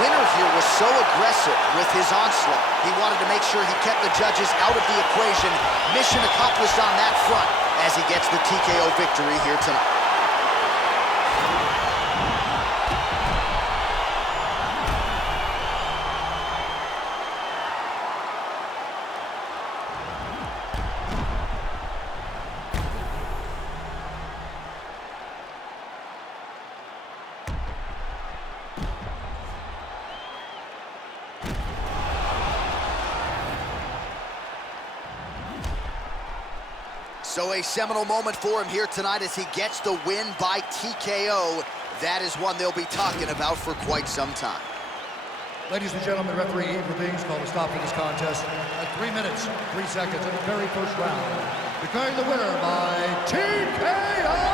winner here was so aggressive with his onslaught. He wanted to make sure he kept the judges out of the equation. Mission accomplished on that front as he gets the TKO victory here tonight. So a seminal moment for him here tonight as he gets the win by TKO. That is one they'll be talking about for quite some time. Ladies and gentlemen, referee Eve Levine's called a stop to this contest at 3 minutes, 3 seconds in the very first round. Declaring the winner by TKO.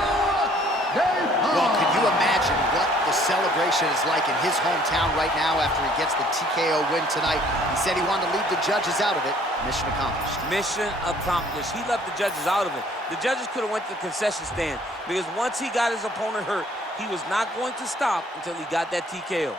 Well, can you imagine what the celebration is like in his hometown right now after he gets the TKO win tonight? He said he wanted to leave the judges out of it. Mission accomplished. Mission accomplished. He left the judges out of it. The judges could have went to the concession stand because once he got his opponent hurt, he was not going to stop until he got that TKO.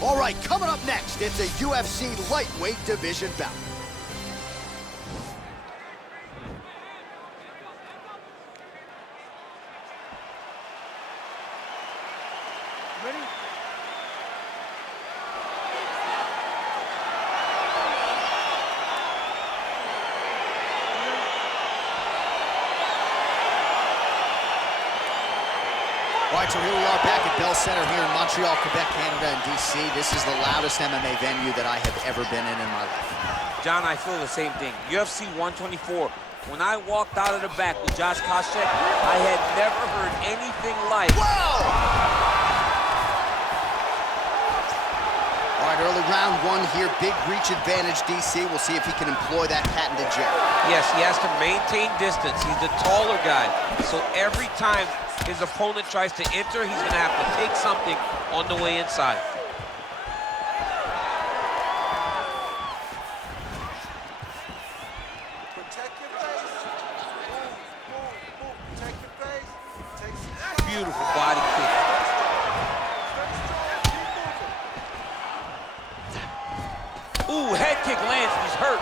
All right, coming up next, it's a UFC lightweight division bout. Ready? All right, so here we are back at Bell Center here in Montreal, Quebec, Canada, and DC. This is the loudest MMA venue that I have ever been in my life. John, I feel the same thing. UFC 124. When I walked out of the back with Josh Koscheck, I had never heard anything like. Whoa! All right, early round one here. Big reach advantage, DC. We'll see if he can employ that patented jab. Yes, he has to maintain distance. He's the taller guy. So every time his opponent tries to enter, he's going to have to take something on the way inside. Protect your face. Move. Protect your face. Take some. Beautiful body kick. Ooh, head kick lands, he's hurt.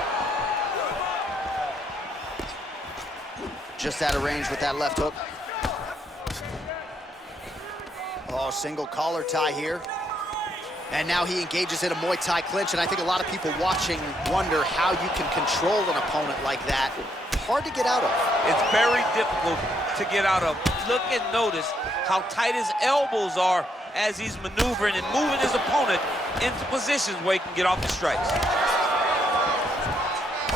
Just out of range with that left hook. Oh, single collar tie here. And now he engages in a Muay Thai clinch, and I think a lot of people watching wonder how you can control an opponent like that. Hard to get out of. It's very difficult to get out of. Look and notice how tight his elbows are as he's maneuvering and moving his opponent into positions where he can get off the strikes.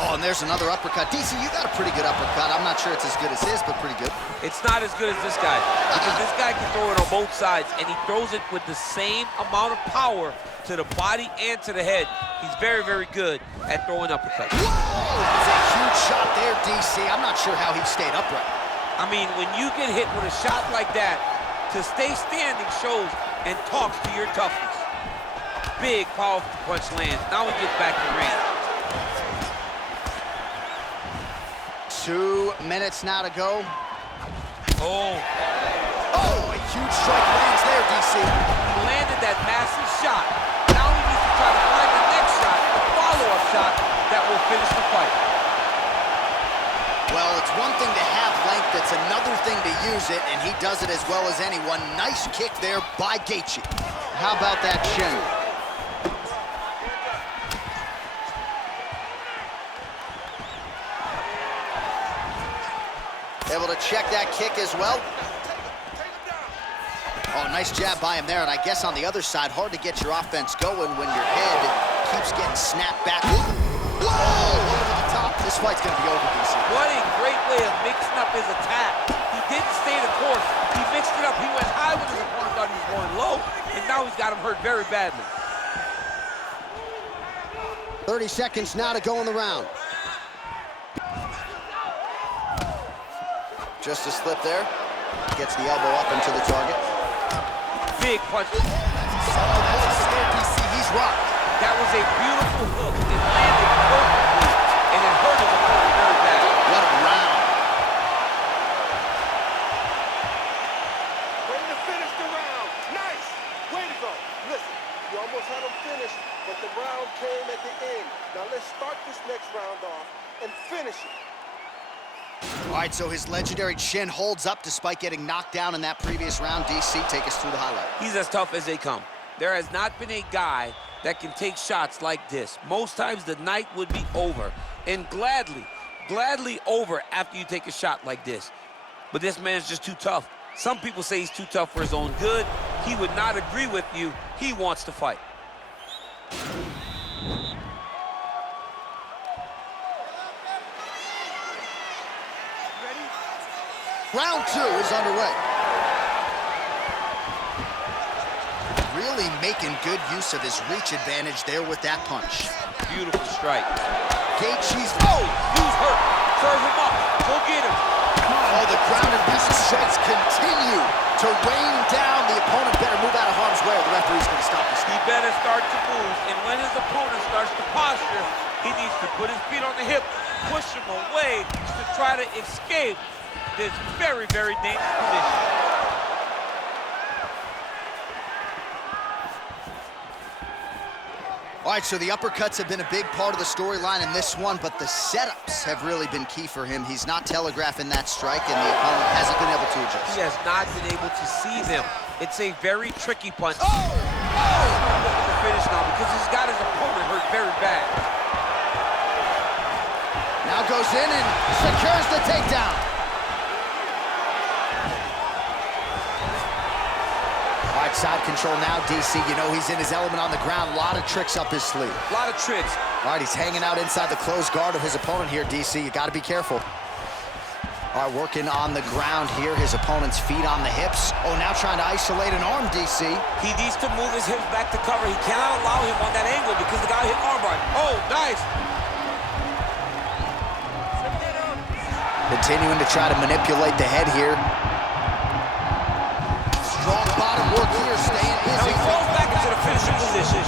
Oh, and there's another uppercut. DC, you got a pretty good uppercut. I'm not sure it's as good as his, but pretty good. It's not as good as this guy, because this guy can throw it on both sides, and he throws it with the same amount of power to the body and to the head. He's very, very good at throwing uppercuts. Whoa! That's a huge shot there, DC. I'm not sure how he stayed upright. I mean, when you get hit with a shot like that, to stay standing shows and talks to your toughness. Big, powerful punch lands. Now he gets back to range. 2 minutes now to go. Oh, Oh, a huge strike lands there, DC. he landed that massive shot. Now he needs to try to find the next shot, a follow-up shot that will finish the fight. Well, it's one thing to have length, it's another thing to use it, and he does it as well as anyone. Nice kick there by Gaethje. How about that chin? Able to check that kick as well. Oh, nice jab by him there, and I guess on the other side, hard to get your offense going when your head keeps getting snapped back. Whoa! Over the top. This fight's gonna be over, DC. What a great way of mixing up his attack. He didn't stay the course. He mixed it up. He went high when his opponent thought he was going low, and now he's got him hurt very badly. 30 seconds now to go in the round. Just a slip there. Gets the elbow up into the target. Big punch. He's rocked. That was a beautiful hook. It landed perfectly, and it hurt his opponent very bad. What a round. Ready to finish the round. Nice. Way to go. Listen, you almost had him finished, but the round came at the end. Now let's start this next round off and finish it. All right, so his legendary chin holds up despite getting knocked down in that previous round. DC, take us through the highlight. He's as tough as they come. There has not been a guy that can take shots like this. Most times the night would be over, and gladly over after you take a shot like this. But this man's just too tough. Some people say he's too tough for his own good. He would not agree with you. He wants to fight. Round 2 is underway. Really making good use of his reach advantage there with that punch. Beautiful strike. Gaethje's, He's hurt. Serve him up. Go get him. oh, the ground and pound strikes continue to rain down. The opponent better move out of harm's way or the referee's going to stop this. He better start to move, and when his opponent starts to posture, he needs to put his feet on the hip, push him away to try to escape this very, very dangerous position. All right, so the uppercuts have been a big part of the storyline in this one, but the setups have really been key for him. He's not telegraphing that strike, and the opponent hasn't been able to adjust. He has not been able to see them. It's a very tricky punch. Oh! He's looking to finish now because he's got his opponent hurt very bad. Now goes in and secures the takedown. All right, side control now, DC. You know he's in his element on the ground. A lot of tricks up his sleeve. A lot of tricks. All right, he's hanging out inside the closed guard of his opponent here, DC. You got to be careful. All right, working on the ground here. His opponent's feet on the hips. Oh, now trying to isolate an arm, DC. He needs to move his hips back to cover. He cannot allow him on that angle because the guy hit armbar. Oh, nice. Continuing to try to manipulate the head here. Strong bottom work here, staying busy. Now he falls back into the finishing position.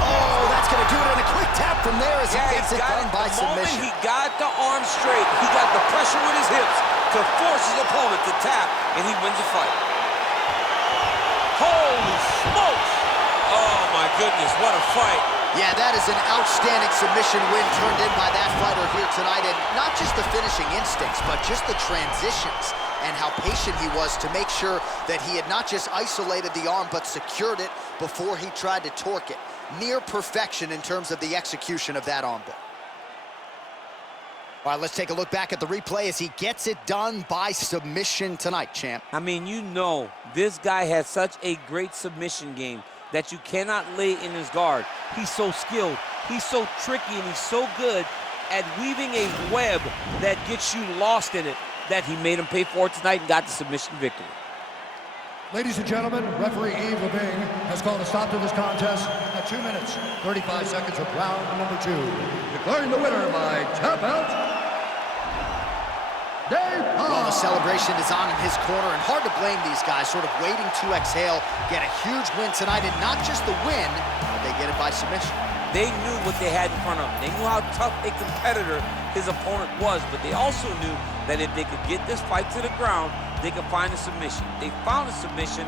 Oh, that's going to do it in a quick tap from there as he gets it done by submission. The moment he got the arm straight, he got the pressure with his hips to force his opponent to tap, and he wins the fight. Holy smokes! Oh my goodness, what a fight. Yeah, that is an outstanding submission win turned in by that fighter here tonight. And not just the finishing instincts, but just the transitions and how patient he was to make sure that he had not just isolated the arm, but secured it before he tried to torque it. Near perfection in terms of the execution of that arm bar. All right, let's take a look back at the replay as he gets it done by submission tonight, champ. I mean, you know, this guy has such a great submission game that you cannot lay in his guard. He's so skilled, he's so tricky, and he's so good at weaving a web that gets you lost in it that he made him pay for it tonight and got the submission victory. Ladies and gentlemen, referee Yves Leving has called a stop to this contest at 2 minutes, 35 seconds of round number 2. Declaring the winner by tap out, Well, the celebration is on in his corner, and hard to blame these guys, sort of waiting to exhale, get a huge win tonight, and not just the win, but they get it by submission. They knew what they had in front of them. They knew how tough a competitor his opponent was, but they also knew that if they could get this fight to the ground, they could find a submission. They found a submission